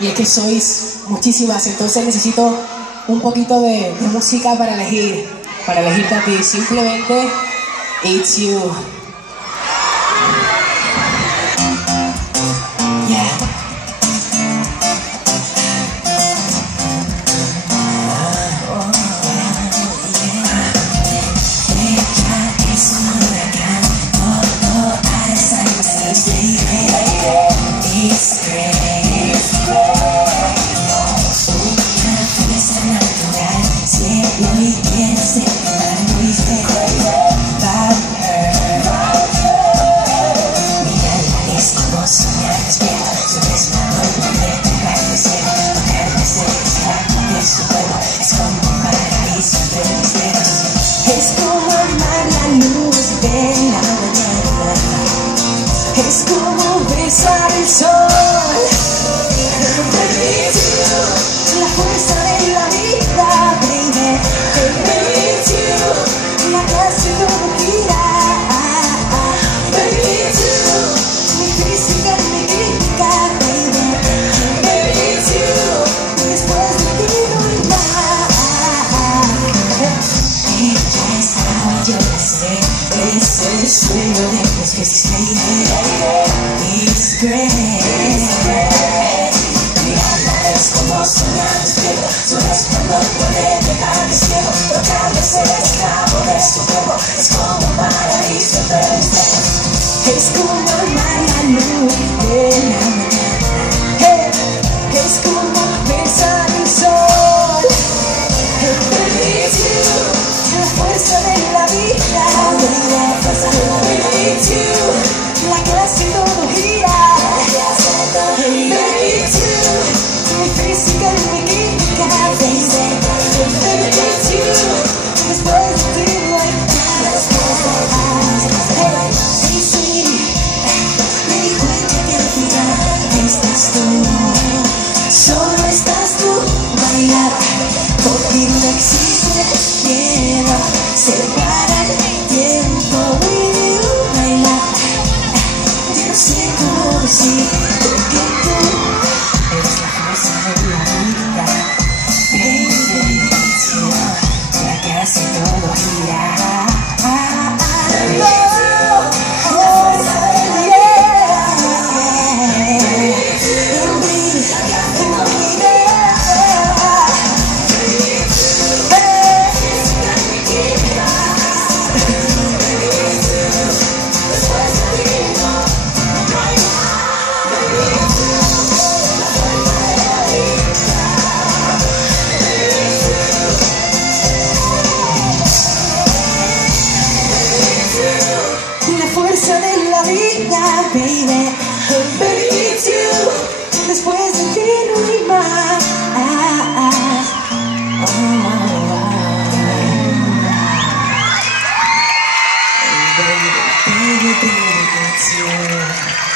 Y es que sois muchísimas, entonces necesito un poquito de música para elegirte a ti. Simplemente It's You. Es como amar la luz de la mañana, es como besar el sol. Baby, you, la fuerza de la vida, baby. Baby, you, la que hace todo girar. Baby, you, mi física y mi química, baby. Baby, you, después de ti no hay más. Yo la sé, es el sueño de los que se It's great. Mi alma es como soñar despierto, solas cuando puede dejar de ciego, tocar de ser esclavo de su cuerpo, es como un paraíso eterno. Es como amar la luz de la mañana, es como besar el sol. It's you, la fuerza de la vida, baby, you, la que hace todo girar. Baby, you, mi física y mi química, baby. Baby, you, después de ti no hay más. Hey, sweetie, me di cuenta que al final estás tú, solo estás tú, bailar, porque no existe miedo, separar el tiempo with you, bailar. Yo no sé cómo decir que tú eres la fuerza de la vida, baby, it's you, la que hace todo girar. La fuerza de la vida, baby. Baby, it's you, después de ti no hay más. Baby, it's you.